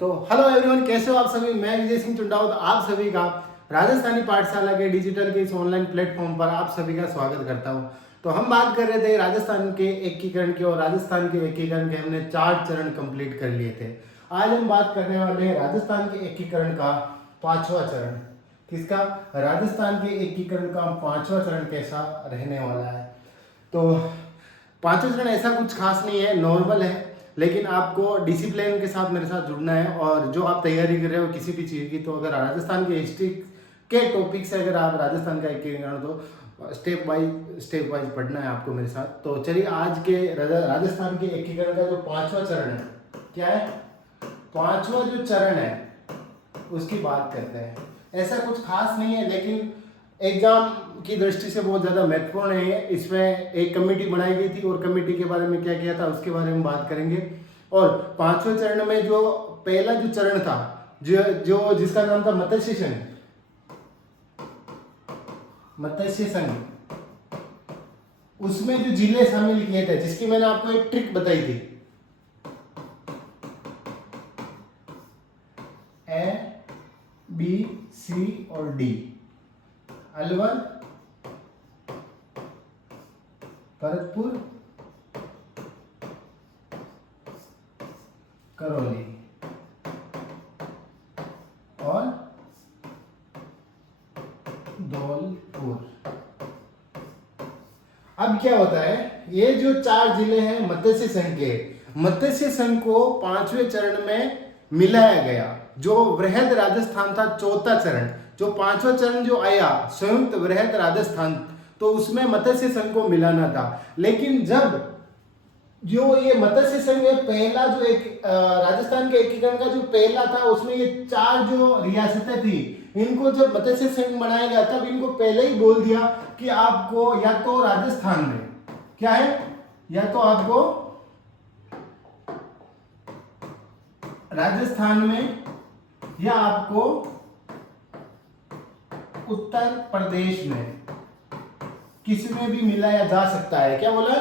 तो hello everyone, कैसे हो आप सभी। मैं विजय सिंह चुंडावत आप सभी का राजस्थानी पाठशाला के डिजिटल के इस ऑनलाइन प्लेटफॉर्म पर आप सभी का स्वागत करता हूं। तो हम बात कर रहे थे राजस्थान के एकीकरण की, और राजस्थान के एकीकरण के हमने 4 चरण कंप्लीट कर लिए थे। आज हम बात करने वाले हैं राजस्थान के एकीकरण का 5वां चरण। किसका? राजस्थान के एकीकरण का 5वां चरण कैसा रहने वाला है। तो 5वां चरण ऐसा कुछ खास नहीं है, नॉर्मल है, लेकिन आपको डिसिप्लिन के साथ मेरे साथ जुड़ना है। और जो आप तैयारी कर रहे हो किसी भी चीज़ की, तो अगर राजस्थान के हिस्ट्री के टॉपिक से अगर आप राजस्थान का एकीकरण तो स्टेप वाइज पढ़ना है आपको मेरे साथ। तो चलिए आज के राजस्थान के एकीकरण का जो 5वां चरण है, क्या है 5वां जो चरण है उसकी बात करते हैं। ऐसा कुछ खास नहीं है, लेकिन एग्जाम की दृष्टि से बहुत ज़्यादा महत्वपूर्ण है। इसमें एक कमेटी बनाई गई थी, और कमेटी के बारे में क्या किया था उसके बारे में बात करेंगे। और 5वें चरण में जो पहला जो चरण था, जो जिसका नाम था मत्स्य संघ, उसमें जो जिले शामिल किए थे, जिसकी मैंने आपको एक ट्रिक बताई थी, ए बी सी और डी, अलवर, भरतपुर, करौली और धौलपुर। अब क्या होता है, ये जो 4 जिले हैं मत्स्य संघ के, मत्स्य संघ को 5वें चरण में मिलाया गया। जो वृहद राजस्थान था, चौथा चरण, जो 5वां चरण जो आया संयुक्त वृहद राजस्थान, तो उसमें मत्स्य संघ को मिलाना था। लेकिन जब जो ये मत्स्य संघ पहला जो एक राजस्थान के एकीकरण का जो पहला था, उसमें ये 4 जो रियासतें थी, इनको जब मत्स्य संघ बनाया गया तब इनको पहले ही बोल दिया कि आपको या तो राजस्थान में क्या है, या तो आपको राजस्थान में या आपको उत्तर प्रदेश में किसी में भी मिलाया जा सकता है। क्या बोला?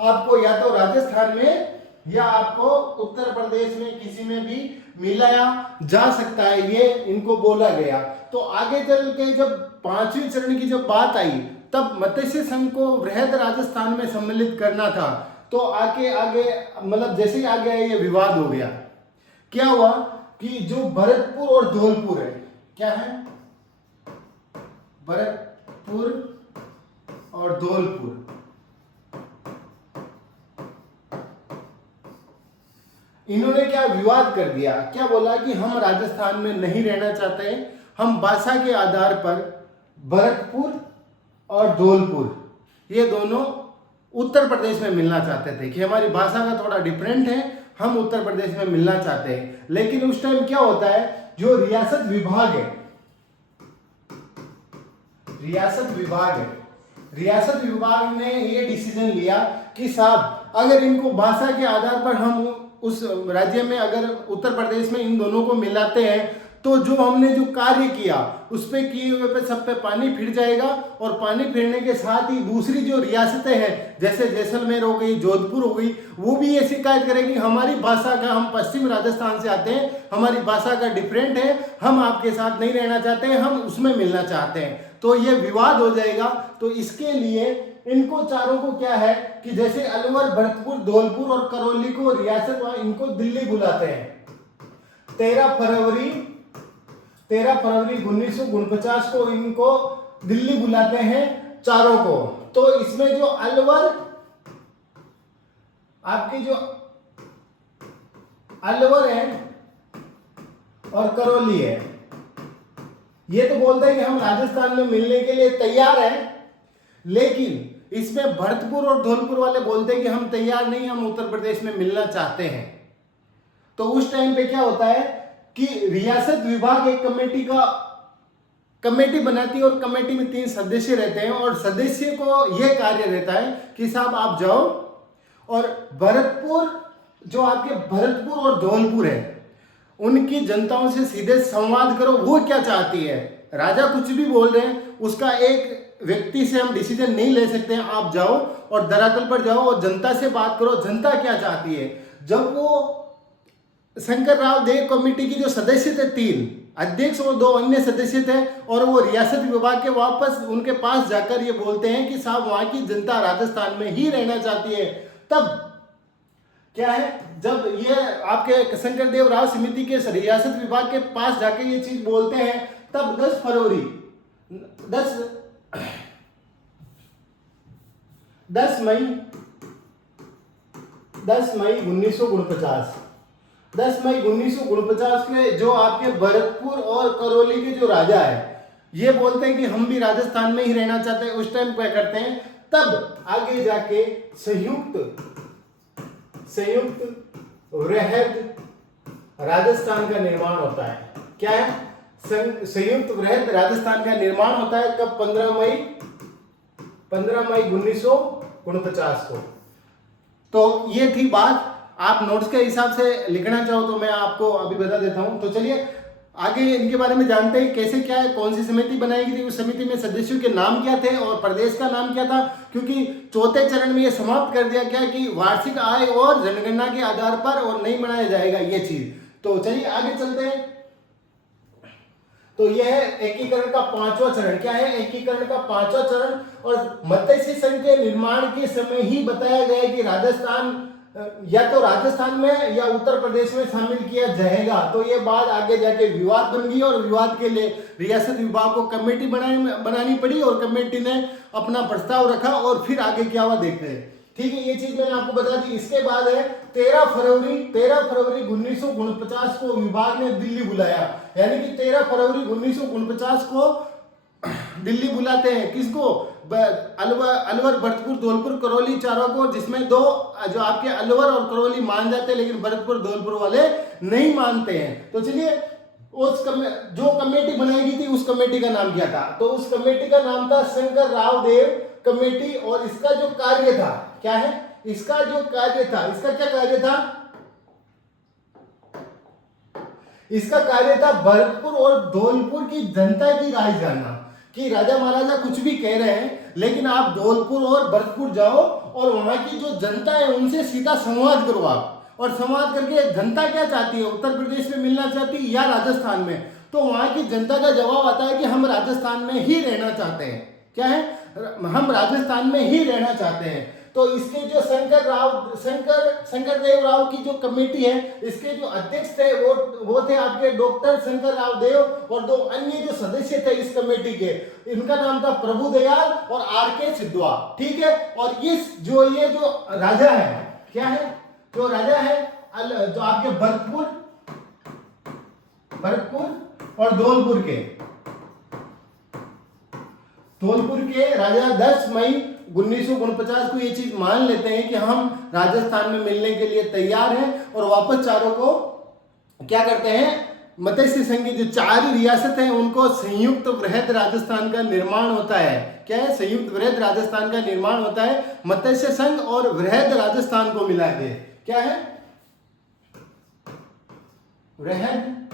आपको या तो राजस्थान में या आपको उत्तर प्रदेश में किसी में भी मिलाया जा सकता है, ये इनको बोला गया। तो आगे चल के जब 5वें चरण की जब बात आई, तब मत्स्य संघ को वृहद राजस्थान में सम्मिलित करना था। तो आगे मतलब जैसे ही आगे आए ये विवाद हो गया। क्या हुआ कि जो भरतपुर और धौलपुर है, क्या है भरतपुर और धौलपुर, इन्होंने क्या विवाद कर दिया। क्या बोला कि हम राजस्थान में नहीं रहना चाहते, हम भाषा के आधार पर भरतपुर और धौलपुर ये दोनों उत्तर प्रदेश में मिलना चाहते थे, कि हमारी भाषा का थोड़ा डिफरेंट है, हम उत्तर प्रदेश में मिलना चाहते हैं। लेकिन उस टाइम क्या होता है, जो रियासत विभाग है, रियासत विभाग ने ये डिसीजन लिया कि साहब अगर इनको भाषा के आधार पर हम उस राज्य में अगर उत्तर प्रदेश में इन दोनों को मिलाते हैं, तो जो हमने जो कार्य किया उस पे किए हुए पे सब पे पानी फिर जाएगा। और पानी फिरने के साथ ही दूसरी जो रियासतें हैं, जैसे जैसलमेर हो गई, जोधपुर हो गई, वो भी ये शिकायत करेगी हमारी भाषा का, हम पश्चिम राजस्थान से आते हैं, हमारी भाषा का डिफरेंट है, हम आपके साथ नहीं रहना चाहते हैं, हम उसमें मिलना चाहते हैं। तो ये विवाद हो जाएगा। तो इसके लिए इनको चारों को क्या है कि जैसे अलवर, भरतपुर, धौलपुर और करौली को रियासत, इनको दिल्ली बुलाते हैं। 13 फरवरी 1949 को इनको दिल्ली बुलाते हैं चारों को। तो इसमें जो अलवर, आपके जो अलवर है और करौली है, ये तो बोलते हैं कि हम राजस्थान में मिलने के लिए तैयार हैं, लेकिन इसमें भरतपुर और धौलपुर वाले बोलते हैं कि हम तैयार नहीं, हम उत्तर प्रदेश में मिलना चाहते हैं। तो उस टाइम पे क्या होता है कि रियासत विभाग एक कमेटी बनाती है, और कमेटी में 3 सदस्य रहते हैं, और सदस्य को यह कार्य रहता है कि साहब आप जाओ और भरतपुर, जो आपके भरतपुर और धौलपुर है, उनकी जनताओं से सीधे संवाद करो, वो क्या चाहती है। राजा कुछ भी बोल रहे हैं, उसका एक व्यक्ति से हम डिसीजन नहीं ले सकते हैं। आप जाओ और धरातल पर जाओ और जनता से बात करो, जनता क्या चाहती है। जब वो शंकर राव देव कमेटी की जो सदस्य थे 3 अध्यक्ष और 2 अन्य सदस्य थे, और वो रियासत विभाग के वापस उनके पास जाकर ये बोलते हैं कि साहब वहां की जनता राजस्थान में ही रहना चाहती है। तब क्या है, जब ये आपके शंकर देव राव समिति के रियासत विभाग के पास जाकर ये चीज बोलते हैं, तब 10 फरवरी 10 मई 1949 के जो आपके भरतपुर और करौली के जो राजा है, ये बोलते हैं कि हम भी राजस्थान में ही रहना चाहते हैं। उस टाइम क्या करते हैं, तब आगे जाके संयुक्त वृहद राजस्थान का निर्माण होता है। क्या है, संयुक्त वृहद राजस्थान का निर्माण होता है। कब? 15 मई 1949 को। तो ये थी बात। आप नोट्स के हिसाब से लिखना चाहो तो मैं आपको अभी बता देता हूं। तो चलिए आगे इनके बारे में जानते हैं, कैसे क्या है, कौन सी समिति बनाई गई थी, उस समिति में सदस्यों के नाम क्या थे और प्रदेश का नाम क्या था। क्योंकि चौथे चरण में ये समाप्त कर दिया गया कि वार्षिक आय और जनगणना के आधार पर और नहीं बनाया जाएगा ये चीज। तो चलिए आगे चलते हैं। तो यह है एकीकरण का 5वां चरण। क्या है? एकीकरण का 5वां चरण। और मत्स्य संघ के निर्माण के समय ही बताया गया है कि राजस्थान या तो राजस्थान में या उत्तर प्रदेश में शामिल किया जाएगा। तो ये बात आगे जाके विवाद बन गई, और विवाद के लिए रियासत विभाग को कमेटी बनानी पड़ी, और कमेटी ने अपना प्रस्ताव रखा, और फिर आगे क्या हुआ देखते हैं। ठीक है, ये चीज मैंने आपको बता दी। इसके बाद है 13 फरवरी 1949 को विभाग ने दिल्ली बुलाया। यानी कि 13 फरवरी 1949 को दिल्ली बुलाते हैं। किसको? अलवर, भरतपुर, धौलपुर, करौली चारों को, जिसमें 2 जो आपके अलवर और करौली मान जाते हैं, लेकिन भरतपुर धौलपुर वाले नहीं मानते हैं। तो चलिए जो कमेटी बनाई गई थी उस कमेटी का नाम क्या था? तो उस कमेटी का नाम था शंकर राव देव कमेटी। और इसका जो कार्य था, क्या है? इसका जो कार्य था, इसका क्या कार्य था? इसका कार्य था भरतपुर और धौलपुर की जनता की राय जानना, कि राजा महाराजा कुछ भी कह रहे हैं, लेकिन आप धौलपुर और भरतपुर जाओ और वहां की जो जनता है उनसे सीधा संवाद करो आप, और संवाद करके जनता क्या चाहती है, उत्तर प्रदेश में मिलना चाहती है या राजस्थान में। तो वहां की जनता का जवाब आता है कि हम राजस्थान में ही रहना चाहते हैं। क्या है? हम राजस्थान में ही रहना चाहते हैं। तो इसके जो शंकर देव राव की जो कमेटी है, इसके जो अध्यक्ष थे वो थे आपके डॉक्टर शंकर राव देव, और 2 अन्य जो सदस्य थे इस कमेटी के, इनका नाम था प्रभु दयाल और आर.के. सिद्धवा। ठीक है। और ये जो राजा है, क्या है? जो राजा है जो आपके भरतपुर और धौलपुर के राजा 10 मई 1949 को ये चीज मान लेते हैं कि हम राजस्थान में मिलने के लिए तैयार हैं, और वापस चारों को क्या करते हैं, मत्स्य संघ की जो 4 रियासत हैं उनको संयुक्त वृहद राजस्थान का निर्माण होता है। क्या है? संयुक्त वृहद राजस्थान का निर्माण होता है, मत्स्य संघ और वृहद राजस्थान को मिला के। क्या है? वृहद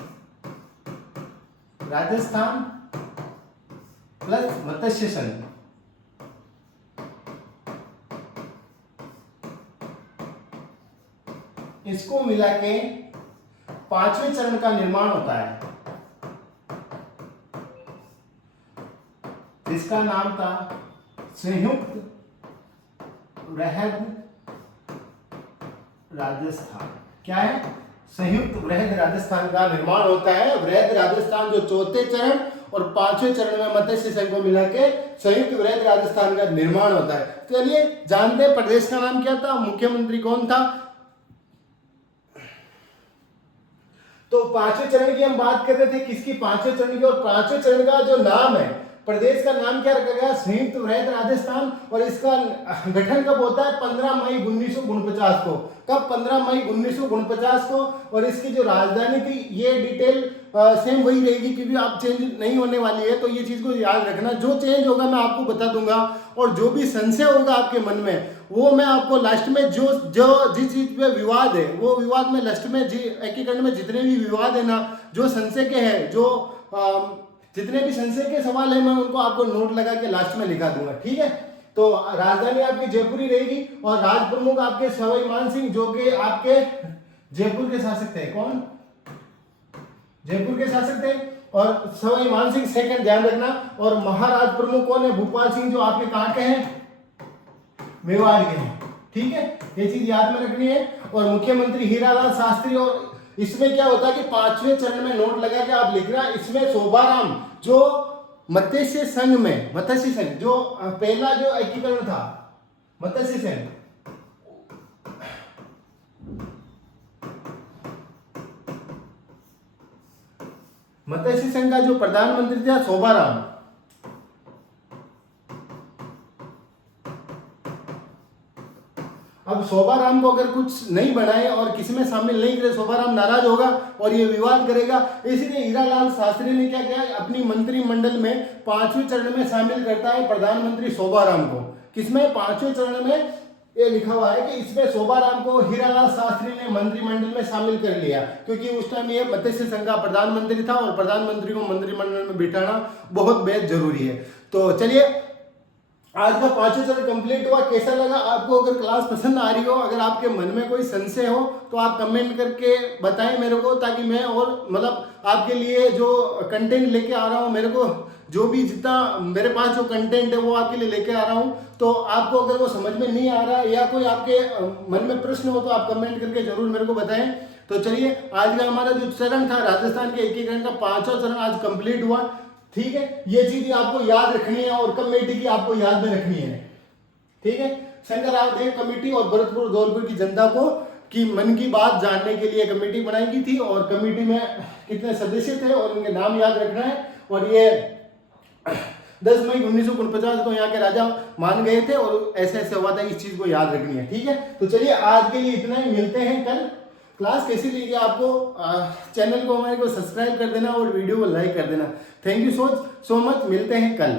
राजस्थान प्लस मत्स्य संघ। इसको मिला के 5वें चरण का निर्माण होता है, जिसका नाम था संयुक्त वृहद राजस्थान। क्या है? संयुक्त वृहद राजस्थान का निर्माण होता है। वृहद राजस्थान जो 4थे चरण और 5वें चरण में मत्स्य संघ को मिला के संयुक्त वृहद राजस्थान का निर्माण होता है। चलिए जानते हैं प्रदेश का नाम क्या था, मुख्यमंत्री कौन था। तो 5वें चरण की हम बात कर रहे थे, किसकी? 5वें चरण की। और 5वें चरण का जो नाम है, प्रदेश का नाम क्या रखा गया? संयुक्त वृहद राजस्थान। और इसका गठन कब होता है? 15 मई 1949 को। कब? 15 मई 1949 को। और इसकी जो राजधानी थी, ये डिटेल सेम वही रहेगी, क्योंकि आप चेंज नहीं होने वाली है। तो ये चीज को याद रखना, जो चेंज होगा मैं आपको बता दूंगा, और जो भी संशय होगा आपके मन में वो मैं आपको लास्ट में जो जिस चीज पे विवाद है वो विवाद में लास्ट में एकीकरण में जितने भी विवाद है ना, जो संशय के है, जो जितने भी संशय के सवाल है, मैं उनको आपको नोट लगा के लास्ट में लिखा दूंगा। ठीक है। तो राजधानी आपकी जयपुर ही रहेगी, और राज प्रमुख आपके सवाई मान सिंह, जो कि आपके जयपुर के शासक थे कौन? जयपुर के शासक थे। और सवाई मानसिंह सेकंड, ध्यान रखना। और महाराज प्रमुख कौन है? भूपाल सिंह, जो आपके कहाँ के हैं? मेवाड़ के हैं। ठीक है, ये चीज याद में रखनी है। और मुख्यमंत्री हीरालाल शास्त्री। और इसमें क्या होता है कि 5वें चरण में नोट लगा के आप लिख रहा, इसमें शोभाराम जो मत्स्य संघ में, मत्स्य संघ जो पहला जो एकीकरण था मत्स्य संघ, मत्स्य संघ का जो प्रधानमंत्री था शोभाराम। अब शोभाराम को अगर कुछ नहीं बनाए और किसी में शामिल नहीं करे, शोभाराम नाराज होगा और ये विवाद करेगा। इसलिए हीरालाल शास्त्री ने क्या किया, अपनी मंत्रिमंडल में 5वें चरण में शामिल करता है प्रधानमंत्री शोभाराम को। किसमें? 5वें चरण में ये लिखा हुआ है कि इसमें शोभाराम को हीरालाल शास्त्री ने मंत्रिमंडल में शामिल कर लिया, क्योंकि उस टाइम ये मत्स्य संघ का प्रधानमंत्री था और प्रधानमंत्री को मंत्रिमंडल में बिठाना बहुत बेहद जरूरी है। तो चलिए, आज का 5वां चरण कंप्लीट हुआ। कैसा लगा आपको? अगर क्लास पसंद आ रही हो, अगर आपके मन में कोई संशय हो तो आप कमेंट करके बताएं मेरे को, ताकि मैं और मतलब आपके लिए जो कंटेंट लेके आ रहा हूँ, मेरे को जो भी जितना मेरे पास जो कंटेंट है वो आपके लिए लेके आ रहा हूँ। तो आपको अगर वो समझ में नहीं आ रहा या कोई आपके मन में प्रश्न हो तो आप कमेंट करके जरूर मेरे को बताएं। तो चलिए, आज का हमारा जो चरण था राजस्थान के एकीकरण का 5वां चरण आज कंप्लीट हुआ। ठीक है, ये चीज आपको याद रखनी है और कमेटी की आपको याद में रखनी है। ठीक है, शंकर देव कमेटी और भरतपुर धौलपुर की जनता को की मन की बात जानने के लिए कमेटी बनाई गई थी, और कमेटी में कितने सदस्य थे और उनके नाम याद रखना है। और ये 10 मई 1949 को यहाँ के राजा मान गए थे और ऐसे ऐसे हुआ था, इस चीज को याद रखनी है। ठीक है, तो चलिए आज के लिए इतना ही, मिलते हैं कल। क्लास कैसी लगी आपको? चैनल को हमारे को सब्सक्राइब कर देना और वीडियो को लाइक कर देना। थैंक यू सो मच, मिलते हैं कल।